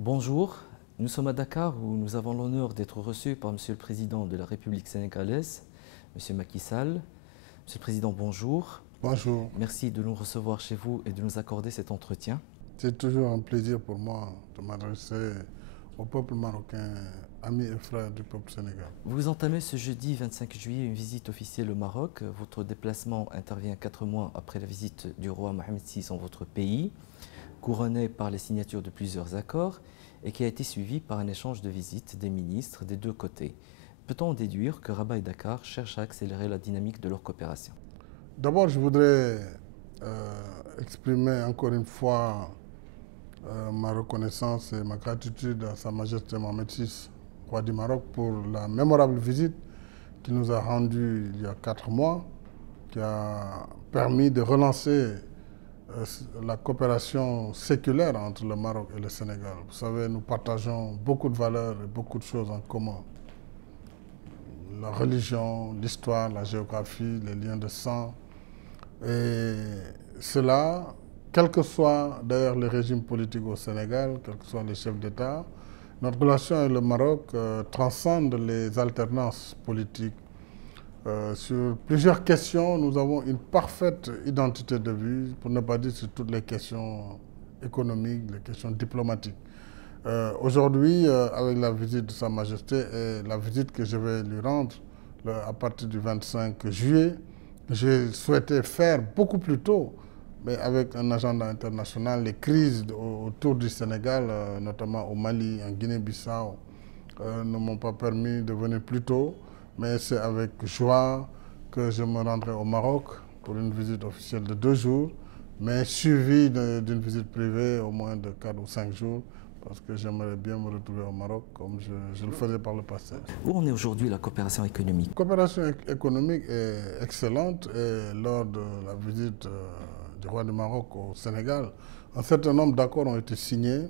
Bonjour, nous sommes à Dakar où nous avons l'honneur d'être reçus par Monsieur le Président de la République sénégalaise, Monsieur Macky Sall. Monsieur le Président, bonjour. Bonjour. Merci de nous recevoir chez vous et de nous accorder cet entretien. C'est toujours un plaisir pour moi de m'adresser au peuple marocain, ami et frère du peuple sénégalais. Vous entamez ce jeudi 25 juillet une visite officielle au Maroc. Votre déplacement intervient 4 mois après la visite du roi Mohamed VI en votre pays, couronné par les signatures de plusieurs accords et qui a été suivi par un échange de visites des ministres des deux côtés. Peut-on en déduire que Rabat et Dakar cherchent à accélérer la dynamique de leur coopération? D'abord, je voudrais exprimer encore une fois ma reconnaissance et ma gratitude à Sa Majesté Mohamed VI, roi du Maroc, pour la mémorable visite qu'il nous a rendue il y a 4 mois, qui a permis de relancer la coopération séculaire entre le Maroc et le Sénégal. Vous savez, nous partageons beaucoup de valeurs et beaucoup de choses en commun. La religion, l'histoire, la géographie, les liens de sang. Et cela, quel que soit d'ailleurs le régime politique au Sénégal, quels que soient les chefs d'État, notre relation avec le Maroc transcende les alternances politiques. Sur plusieurs questions, nous avons une parfaite identité de vue, pour ne pas dire sur toutes les questions économiques, les questions diplomatiques. Aujourd'hui, avec la visite de Sa Majesté et la visite que je vais lui rendre à partir du 25 juillet, j'ai souhaité faire beaucoup plus tôt, mais avec un agenda international, les crises autour du Sénégal, notamment au Mali, en Guinée-Bissau, ne m'ont pas permis de venir plus tôt. Mais c'est avec joie que je me rendrai au Maroc pour une visite officielle de 2 jours, mais suivie d'une visite privée au moins de 4 ou 5 jours, parce que j'aimerais bien me retrouver au Maroc comme je le faisais par le passé. Où en est aujourd'hui la coopération économique? La coopération économique est excellente et lors de la visite du roi du Maroc au Sénégal, un certain nombre d'accords ont été signés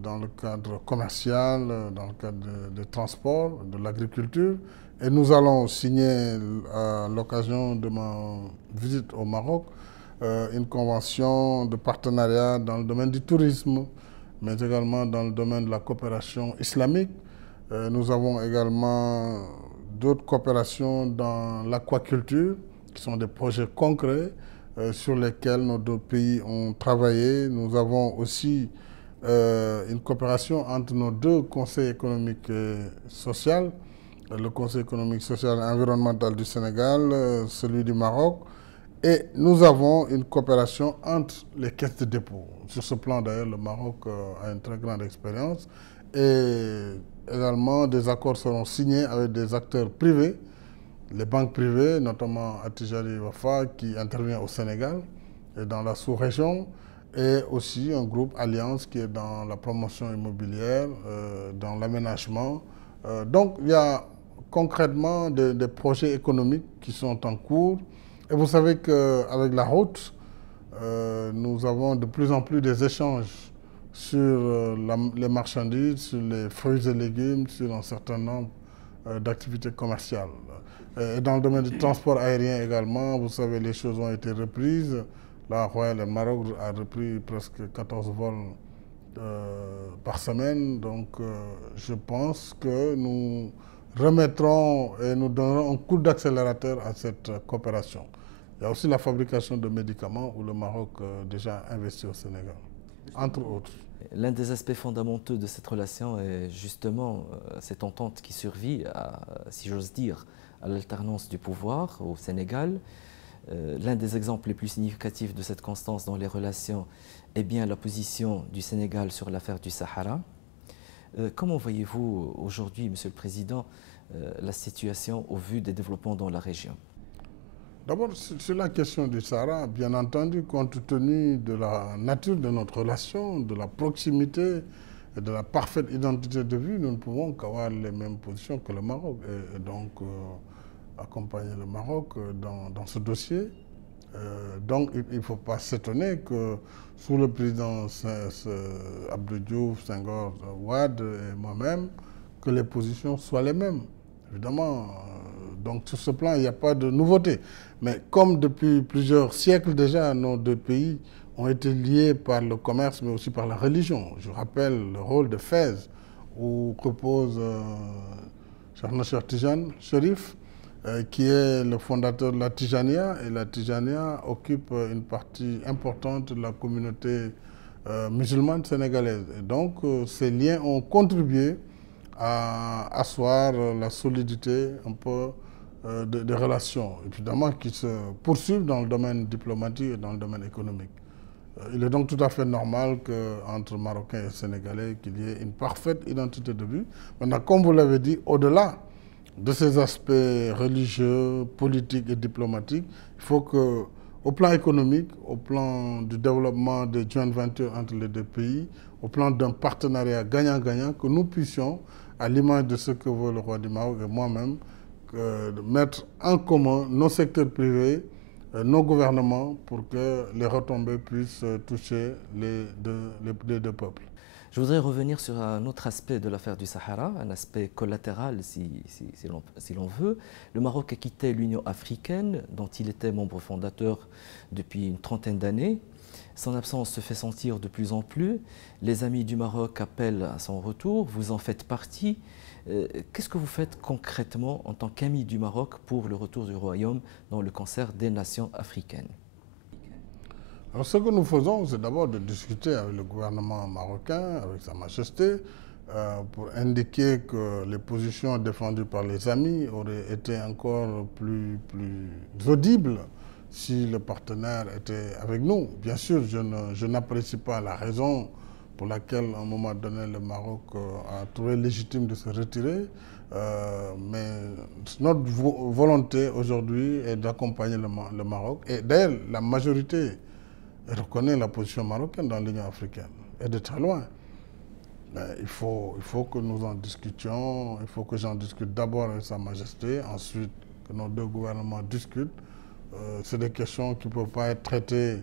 dans le cadre commercial, dans le cadre des transports, de l'agriculture. Et nous allons signer, à l'occasion de ma visite au Maroc, une convention de partenariat dans le domaine du tourisme, mais également dans le domaine de la coopération islamique. Nous avons également d'autres coopérations dans l'aquaculture, qui sont des projets concrets sur lesquels nos deux pays ont travaillé. Nous avons aussi une coopération entre nos deux conseils économiques et sociaux, le Conseil économique, social et environnemental du Sénégal, celui du Maroc, et nous avons une coopération entre les caisses de dépôt. Sur ce plan d'ailleurs, le Maroc a une très grande expérience et également des accords seront signés avec des acteurs privés, les banques privées, notamment Attijari Wafa qui intervient au Sénégal et dans la sous-région, et aussi un groupe Alliance qui est dans la promotion immobilière, dans l'aménagement. Donc il y a concrètement des projets économiques qui sont en cours. Et vous savez qu'avec la route, nous avons de plus en plus des échanges sur les marchandises, sur les fruits et légumes, sur un certain nombre d'activités commerciales. Et dans le domaine du transport aérien également, vous savez, les choses ont été reprises. La Royal Air Maroc a repris presque 14 vols par semaine. Donc je pense que nous remettrons et nous donnerons un coup d'accélérateur à cette coopération. Il y a aussi la fabrication de médicaments où le Maroc déjà investi au Sénégal, entre autres. L'un des aspects fondamentaux de cette relation est justement cette entente qui survit, si j'ose dire, à l'alternance du pouvoir au Sénégal. L'un des exemples les plus significatifs de cette constance dans les relations est bien la position du Sénégal sur l'affaire du Sahara. Comment voyez-vous aujourd'hui, Monsieur le Président, la situation au vu des développements dans la région? D'abord, sur la question du Sahara, bien entendu, compte tenu de la nature de notre relation, de la proximité et de la parfaite identité de vue, nous ne pouvons qu'avoir les mêmes positions que le Maroc. Et donc, accompagner le Maroc dans ce dossier. Donc, il ne faut pas s'étonner que sous le président Abdou Diouf, Senghor, Wade et moi-même, que les positions soient les mêmes. Évidemment, donc sur ce plan, il n'y a pas de nouveauté. Mais comme depuis plusieurs siècles déjà, nos deux pays ont été liés par le commerce, mais aussi par la religion. Je rappelle le rôle de Fès, où repose Cheikh Tijan Cherif, qui est le fondateur de la Tijania, et la Tijania occupe une partie importante de la communauté musulmane sénégalaise. Et donc, ces liens ont contribué à asseoir la solidité un peu des relations, évidemment, qui se poursuivent dans le domaine diplomatique et dans le domaine économique. Il est donc tout à fait normal qu'entre Marocains et Sénégalais, qu'il y ait une parfaite identité de vue. Maintenant, comme vous l'avez dit, au-delà de ces aspects religieux, politiques et diplomatiques, il faut qu'au plan économique, au plan du développement des joint ventures entre les deux pays, au plan d'un partenariat gagnant-gagnant, que nous puissions, à l'image de ce que veut le roi du Maroc et moi-même, mettre en commun nos secteurs privés, nos gouvernements, pour que les retombées puissent toucher les deux peuples. Je voudrais revenir sur un autre aspect de l'affaire du Sahara, un aspect collatéral si l'on veut. Le Maroc a quitté l'Union africaine, dont il était membre fondateur depuis une trentaine d'années. Son absence se fait sentir de plus en plus. Les amis du Maroc appellent à son retour, vous en faites partie. Qu'est-ce que vous faites concrètement en tant qu'ami du Maroc pour le retour du Royaume dans le concert des nations africaines? Alors, ce que nous faisons, c'est d'abord de discuter avec le gouvernement marocain, avec Sa Majesté, pour indiquer que les positions défendues par les amis auraient été encore plus audibles si le partenaire était avec nous. Bien sûr, je n'apprécie pas la raison pour laquelle, à un moment donné, le Maroc a trouvé légitime de se retirer. Mais notre volonté aujourd'hui est d'accompagner le Maroc. Et d'ailleurs, la majorité reconnaît la position marocaine dans l'Union africaine, et de très loin. Mais il faut que nous en discutions, il faut que j'en discute d'abord avec Sa Majesté, ensuite que nos deux gouvernements discutent. C'est des questions qui ne peuvent pas être traitées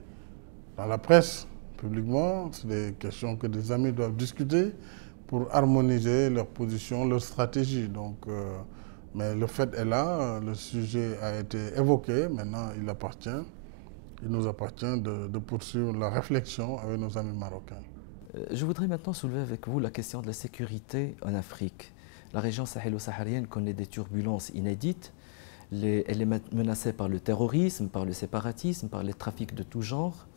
dans la presse, publiquement. C'est des questions que des amis doivent discuter pour harmoniser leur position, leur stratégie. Donc, mais le fait est là, le sujet a été évoqué, maintenant il nous appartient de poursuivre la réflexion avec nos amis marocains. Je voudrais maintenant soulever avec vous la question de la sécurité en Afrique. La région sahélo-saharienne connaît des turbulences inédites. Elle est menacée par le terrorisme, par le séparatisme, par les trafics de tout genre.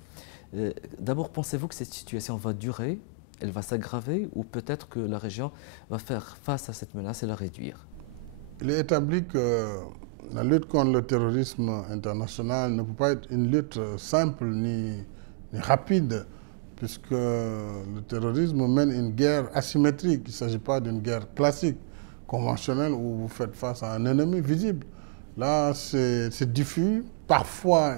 D'abord, pensez-vous que cette situation va durer, elle va s'aggraver, ou peut-être que la région va faire face à cette menace et la réduire? Il est établi que la lutte contre le terrorisme international ne peut pas être une lutte simple ni rapide, puisque le terrorisme mène une guerre asymétrique. Il ne s'agit pas d'une guerre classique, conventionnelle, où vous faites face à un ennemi visible. Là, c'est diffus. Parfois,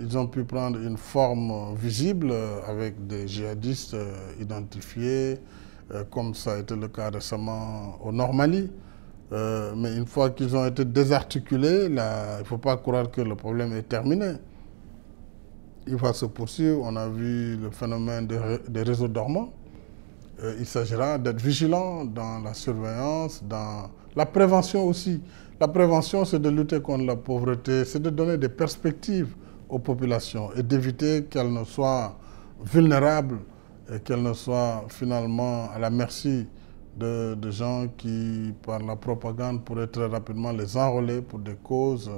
ils ont pu prendre une forme visible avec des djihadistes identifiés, comme ça a été le cas récemment au Nord Mali. Mais une fois qu'ils ont été désarticulés, là, il ne faut pas croire que le problème est terminé. Il va se poursuivre. On a vu le phénomène des réseaux dormants. Il s'agira d'être vigilant dans la surveillance, dans la prévention aussi. La prévention, c'est de lutter contre la pauvreté, c'est de donner des perspectives aux populations et d'éviter qu'elles ne soient vulnérables et qu'elles ne soient finalement à la merci de gens qui, par la propagande, pourraient très rapidement les enrôler pour des causes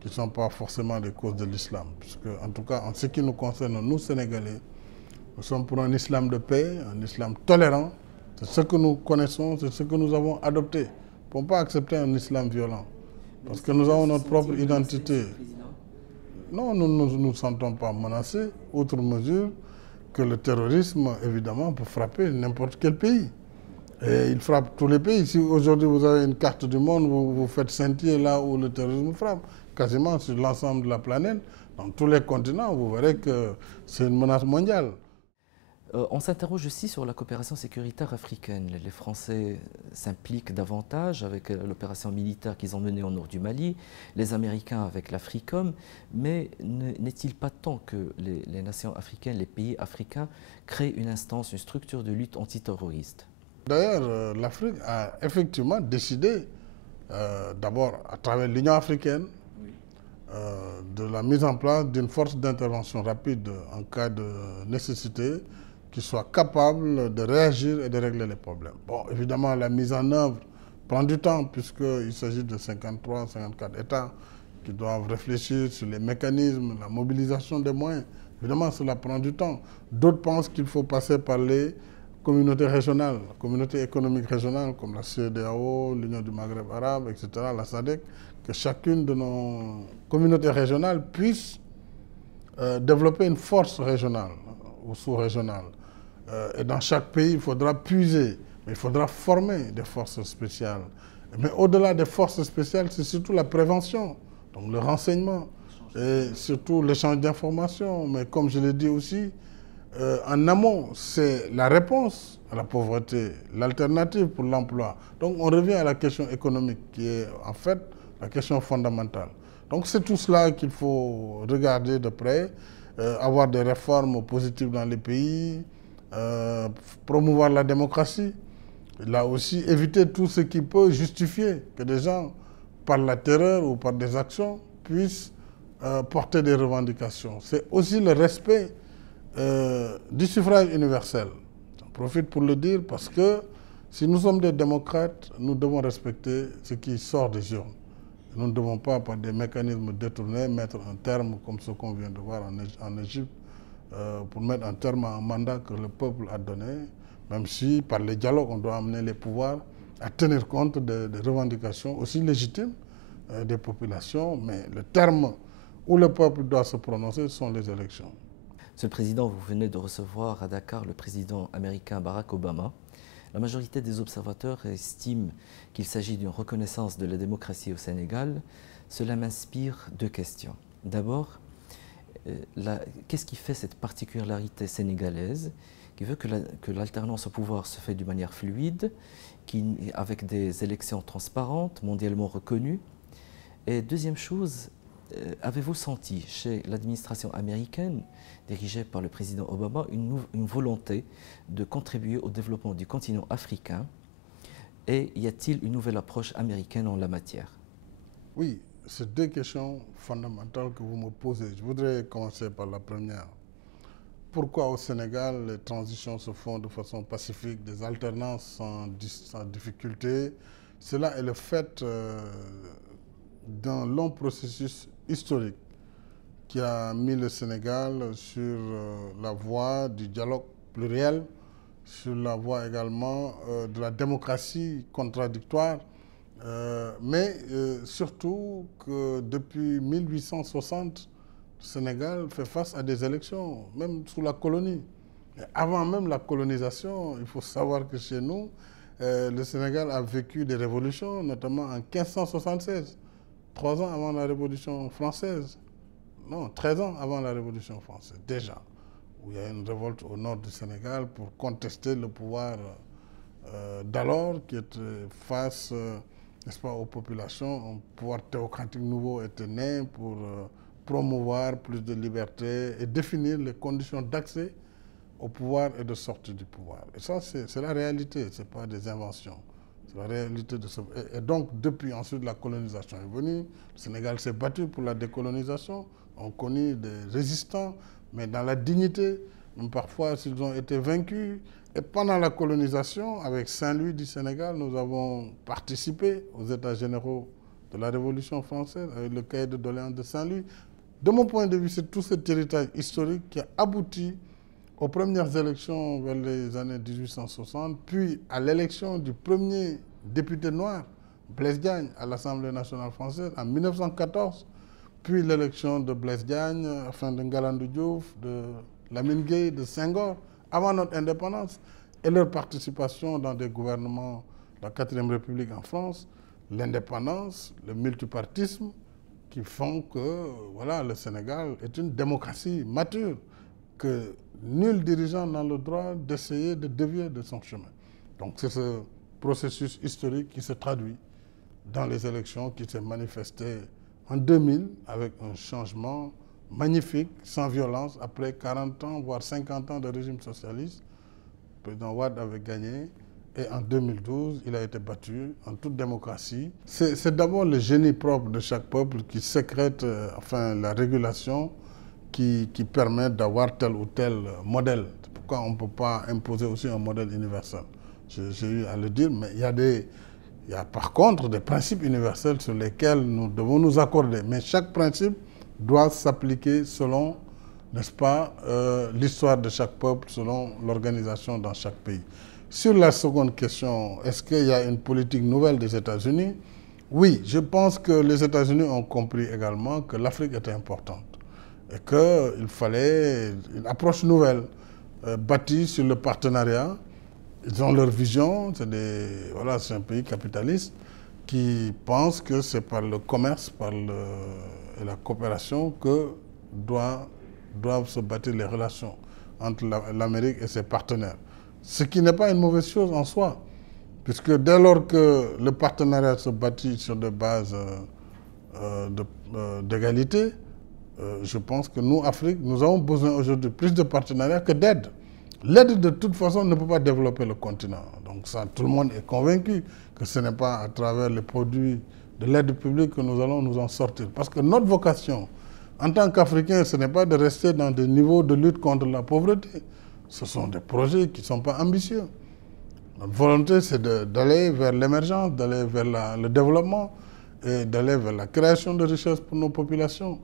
qui ne sont pas forcément des causes de l'islam. Puisque, en tout cas, en ce qui nous concerne, nous, Sénégalais, nous sommes pour un islam de paix, un islam tolérant. C'est ce que nous connaissons, c'est ce que nous avons adopté. Nous ne pouvons pas accepter un islam violent. Parce que nous avons notre propre identité. Non, nous ne nous sentons pas menacés, outre mesure que le terrorisme, évidemment, peut frapper n'importe quel pays. Et il frappe tous les pays. Si aujourd'hui vous avez une carte du monde, vous faites scintiller là où le terrorisme frappe, quasiment sur l'ensemble de la planète, dans tous les continents, vous verrez que c'est une menace mondiale. On s'interroge aussi sur la coopération sécuritaire africaine. Les Français s'impliquent davantage avec l'opération militaire qu'ils ont menée au nord du Mali, les Américains avec l'Africom, mais n'est-il pas temps que les nations africaines, les pays africains, créent une instance, une structure de lutte antiterroriste? D'ailleurs, l'Afrique a effectivement décidé, d'abord à travers l'Union africaine, de la mise en place d'une force d'intervention rapide en cas de nécessité qui soit capable de réagir et de régler les problèmes. Bon, évidemment, la mise en œuvre prend du temps puisqu'il s'agit de 53, 54 États qui doivent réfléchir sur les mécanismes, la mobilisation des moyens. Évidemment, cela prend du temps. D'autres pensent qu'il faut passer par les communautés régionales, communautés économiques régionales comme la CEDEAO, l'Union du Maghreb arabe, etc., la SADC, que chacune de nos communautés régionales puisse développer une force régionale ou sous-régionale. Et dans chaque pays, il faudra puiser, mais il faudra former des forces spéciales. Mais au-delà des forces spéciales, c'est surtout la prévention, donc le renseignement, et surtout l'échange d'informations. Mais comme je l'ai dit aussi, en amont, c'est la réponse à la pauvreté, l'alternative pour l'emploi. Donc on revient à la question économique qui est en fait la question fondamentale. Donc c'est tout cela qu'il faut regarder de près, avoir des réformes positives dans les pays, promouvoir la démocratie. Là aussi, éviter tout ce qui peut justifier que des gens, par la terreur ou par des actions, puissent porter des revendications. C'est aussi le respect du suffrage universel. J'en profite pour le dire parce que si nous sommes des démocrates, nous devons respecter ce qui sort des urnes. Nous ne devons pas, par des mécanismes détournés, mettre un terme, comme ce qu'on vient de voir en Égypte, pour mettre un terme à un mandat que le peuple a donné, même si, par les dialogues, on doit amener les pouvoirs à tenir compte des revendications aussi légitimes des populations, mais le terme où le peuple doit se prononcer sont les élections. Monsieur le Président, vous venez de recevoir à Dakar le président américain Barack Obama. La majorité des observateurs estiment qu'il s'agit d'une reconnaissance de la démocratie au Sénégal. Cela m'inspire deux questions. D'abord, qu'est-ce qui fait cette particularité sénégalaise qui veut que l'alternance au pouvoir se fait d'une manière fluide, avec des élections transparentes, mondialement reconnues? Et deuxième chose, avez-vous senti chez l'administration américaine, dirigée par le président Obama, une volonté de contribuer au développement du continent africain? Et y a-t-il une nouvelle approche américaine en la matière? Oui, c'est deux questions fondamentales que vous me posez. Je voudrais commencer par la première. Pourquoi au Sénégal les transitions se font de façon pacifique, des alternances sans difficulté? Cela est le fait d'un long processus historique qui a mis le Sénégal sur la voie du dialogue pluriel, sur la voie également de la démocratie contradictoire, mais surtout que depuis 1860, le Sénégal fait face à des élections, même sous la colonie. Et avant même la colonisation, il faut savoir que chez nous, le Sénégal a vécu des révolutions, notamment en 1576, 3 ans avant la Révolution française. Non, 13 ans avant la Révolution française, déjà, où il y a une révolte au nord du Sénégal pour contester le pouvoir d'alors, qui était face, n'est-ce pas, aux populations. Un pouvoir théocratique nouveau était né pour promouvoir plus de liberté et définir les conditions d'accès au pouvoir et de sortie du pouvoir. Et ça, c'est la réalité, ce n'est pas des inventions. C'est la réalité de ce... Et donc, depuis ensuite la colonisation est venue, le Sénégal s'est battu pour la décolonisation. On connaît des résistants, mais dans la dignité, même parfois s'ils ont été vaincus. Et pendant la colonisation, avec Saint-Louis du Sénégal, nous avons participé aux États généraux de la Révolution française, avec le cahier de doléances de Saint-Louis. De mon point de vue, c'est tout cet héritage historique qui a abouti aux premières élections vers les années 1860, puis à l'élection du premier député noir, Blaise Diagne, à l'Assemblée nationale française en 1914, puis l'élection de Blaise Diagne, enfin de Ngalandou Diouf, de Lamine Gueye, de Senghor, avant notre indépendance, et leur participation dans des gouvernements de la 4e République en France, l'indépendance, le multipartisme, qui font que voilà, le Sénégal est une démocratie mature, que nul dirigeant n'a le droit d'essayer de dévier de son chemin. Donc c'est ce processus historique qui se traduit dans les élections, qui s'est manifesté en 2000 avec un changement magnifique, sans violence, après 40 ans, voire 50 ans de régime socialiste. Le président Wade avait gagné Et en 2012, il a été battu en toute démocratie. C'est d'abord le génie propre de chaque peuple qui sécrète enfin, la régulation qui permet d'avoir tel ou tel modèle. C'est pourquoi on ne peut pas imposer aussi un modèle universel. J'ai eu à le dire, mais il y a par contre des principes universels sur lesquels nous devons nous accorder. Mais chaque principe doit s'appliquer selon, n'est-ce pas, l'histoire de chaque peuple, selon l'organisation dans chaque pays. Sur la seconde question, est-ce qu'il y a une politique nouvelle des États-Unis? Oui, je pense que les États-Unis ont compris également que l'Afrique était importante et qu'il fallait une approche nouvelle, bâtie sur le partenariat. Ils ont leur vision, voilà, c'est un pays capitaliste qui pense que c'est par le commerce, et la coopération que doivent se bâtir les relations entre l'Amérique et ses partenaires. Ce qui n'est pas une mauvaise chose en soi, puisque dès lors que le partenariat se bâtit sur des bases d'égalité, je pense que nous, Afrique, nous avons besoin aujourd'hui plus de partenariat que d'aide. L'aide, de toute façon, ne peut pas développer le continent. Donc ça, tout le monde est convaincu que ce n'est pas à travers les produits de l'aide publique que nous allons nous en sortir. Parce que notre vocation, en tant qu'Africains, ce n'est pas de rester dans des niveaux de lutte contre la pauvreté. Ce sont des projets qui ne sont pas ambitieux. Notre volonté, c'est d'aller vers l'émergence, d'aller vers le développement et d'aller vers la création de richesses pour nos populations.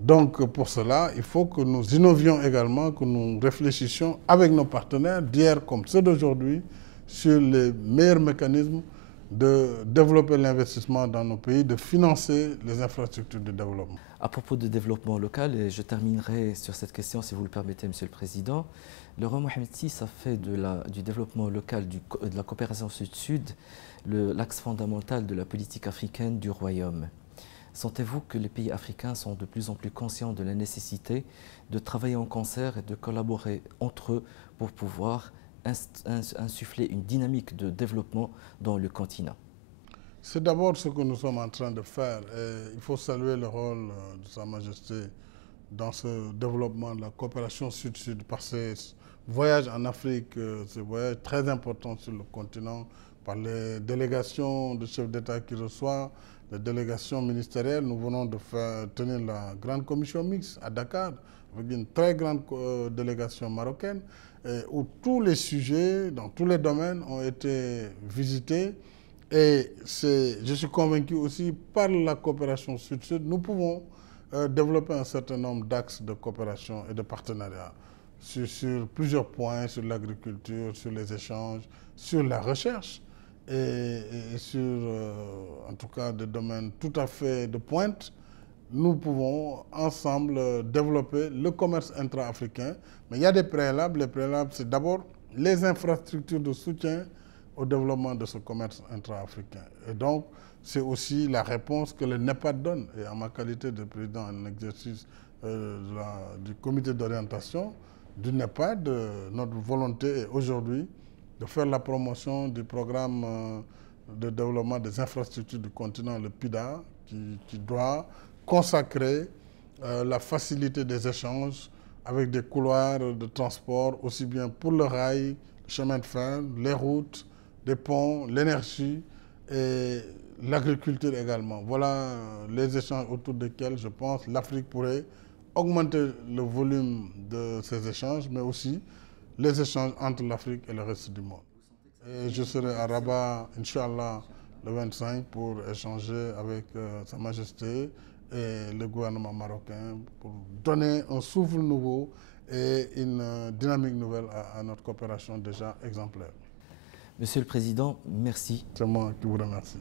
Donc, pour cela, il faut que nous innovions également, que nous réfléchissions avec nos partenaires d'hier comme ceux d'aujourd'hui sur les meilleurs mécanismes de développer l'investissement dans nos pays, de financer les infrastructures de développement. À propos de développement local, et je terminerai sur cette question si vous le permettez, Monsieur le Président, le roi Mohamed VI a fait du développement local, de la coopération sud-sud, l'axe fondamental de la politique africaine du royaume. Sentez-vous que les pays africains sont de plus en plus conscients de la nécessité de travailler en concert et de collaborer entre eux pour pouvoir insuffler une dynamique de développement dans le continent? C'est d'abord ce que nous sommes en train de faire. Et il faut saluer le rôle de Sa Majesté dans ce développement de la coopération sud-sud par ces voyages en Afrique, ces voyages très importants sur le continent, par les délégations de chefs d'État qui reçoivent, les délégations ministérielles. Nous venons de tenir la grande commission mixte à Dakar, avec une très grande délégation marocaine, où tous les sujets, dans tous les domaines, ont été visités. Et je suis convaincu aussi, par la coopération sud-sud, nous pouvons développer un certain nombre d'axes de coopération et de partenariat sur plusieurs points, sur l'agriculture, sur les échanges, sur la recherche et sur, en tout cas, des domaines tout à fait de pointe. Nous pouvons ensemble développer le commerce intra-africain. Mais il y a des préalables. Les préalables, c'est d'abord les infrastructures de soutien au développement de ce commerce intra-africain. Et donc, c'est aussi la réponse que le NEPAD donne. Et en ma qualité de président en exercice du comité d'orientation du NEPAD, notre volonté est aujourd'hui de faire la promotion du programme de développement des infrastructures du continent, le PIDA, qui doit consacrer la facilité des échanges avec des couloirs de transport, aussi bien pour le rail, le chemin de fer, les routes, les ponts, l'énergie et l'agriculture également. Voilà les échanges autour desquels, je pense, l'Afrique pourrait augmenter le volume de ces échanges, mais aussi les échanges entre l'Afrique et le reste du monde. Et je serai à Rabat, Inch'Allah, le 25 pour échanger avec Sa Majesté et le gouvernement marocain pour donner un souffle nouveau et une dynamique nouvelle à notre coopération déjà exemplaire. Monsieur le Président, merci. C'est moi qui vous remercie.